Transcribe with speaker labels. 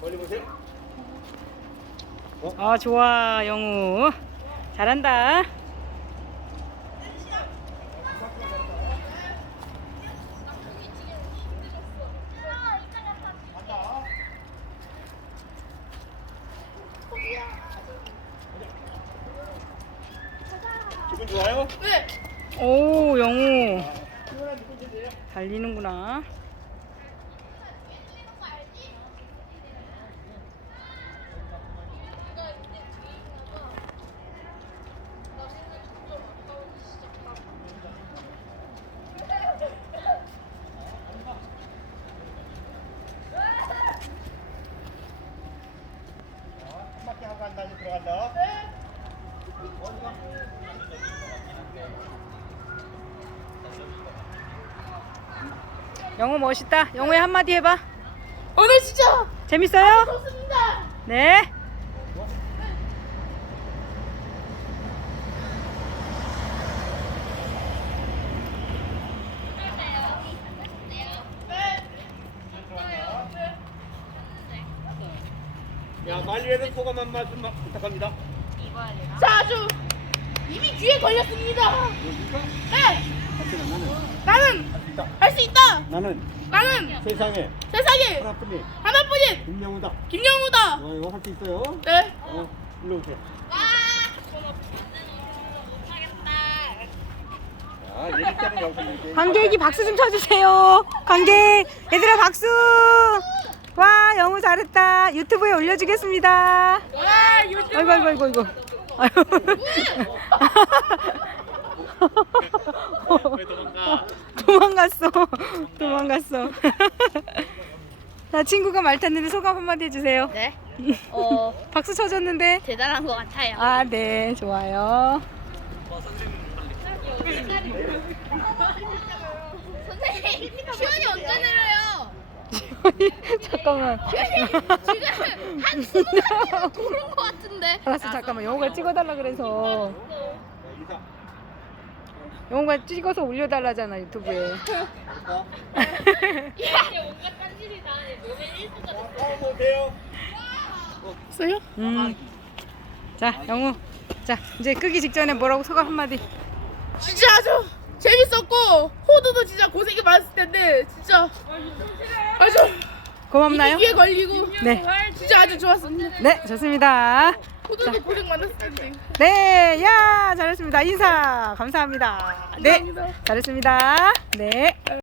Speaker 1: 멀리 보세요.
Speaker 2: 좋아, 영우. 잘한다.
Speaker 1: 기분 좋아요?
Speaker 3: 네.
Speaker 2: 오, 영우. 달리는구나.
Speaker 1: 한 바퀴 하고 간다. 이제 들어간다.
Speaker 2: 영우 멋있다. 영우야 한마디 해봐.
Speaker 3: 오늘 진짜
Speaker 2: 재밌어요?
Speaker 3: 좋습니다.
Speaker 2: 네.
Speaker 1: 야, 말리에는 소감 한 말씀 부탁합니다.
Speaker 3: 자, 아주 이미 귀에 걸렸습니다. 네. 나는 할 수 있다.
Speaker 1: 나는
Speaker 3: 나는
Speaker 1: 세상에
Speaker 3: 세상에
Speaker 1: 하나뿐인
Speaker 3: 하나뿐인
Speaker 1: 김명우다.
Speaker 3: 김영우다.
Speaker 1: 좋아요. 할 수 있어요.
Speaker 3: 네.
Speaker 1: 일로 오세요. 자, 얘기자는 여기서 이제
Speaker 2: 관객이 박수 좀 쳐주세요. 관객. 얘들아 박수. 와, 영우 잘했다. 유튜브에 올려주겠습니다.
Speaker 3: 와, 요즘
Speaker 2: 아이고 아이고 아이고 아이고.
Speaker 1: 왜 도망가?
Speaker 2: 도망갔어. 도망갔어. 자, 친구가 말 탔는데 소감 한마디 해주세요.
Speaker 4: 네.
Speaker 2: 박수 쳐줬는데.
Speaker 4: 대단한 것 같아요.
Speaker 2: 아, 네, 좋아요.
Speaker 4: 선생님, 시원이 언제 내려요?
Speaker 2: 잠깐만.
Speaker 4: 지금 한 20분 도는 것 같은데.
Speaker 2: 알았어, 잠깐만. 영우가 찍어달라 그래서.
Speaker 1: 이사.
Speaker 2: 영우가 찍어서 올려달라잖아, 유튜브에.
Speaker 4: 온갖 딴짓이 다 몸에 일수가 됐어.
Speaker 1: 보세요.
Speaker 3: 있어요?
Speaker 2: 자, 영우. 자, 이제 끄기 직전에 뭐라고 소감 한마디.
Speaker 3: 진짜 아주 재밌었고 호두도 진짜 고생이 많았을 텐데 진짜 아주
Speaker 2: 고맙나요?
Speaker 3: 이미 귀에 걸리고
Speaker 2: 네.
Speaker 3: 진짜 아주 좋았습니다.
Speaker 2: 네, 좋습니다.
Speaker 3: 호두도 고생 많았을 텐데.
Speaker 2: 네, 야, 잘했습니다. 인사 감사합니다. 네,
Speaker 3: 감사합니다.
Speaker 2: 잘했습니다. 네.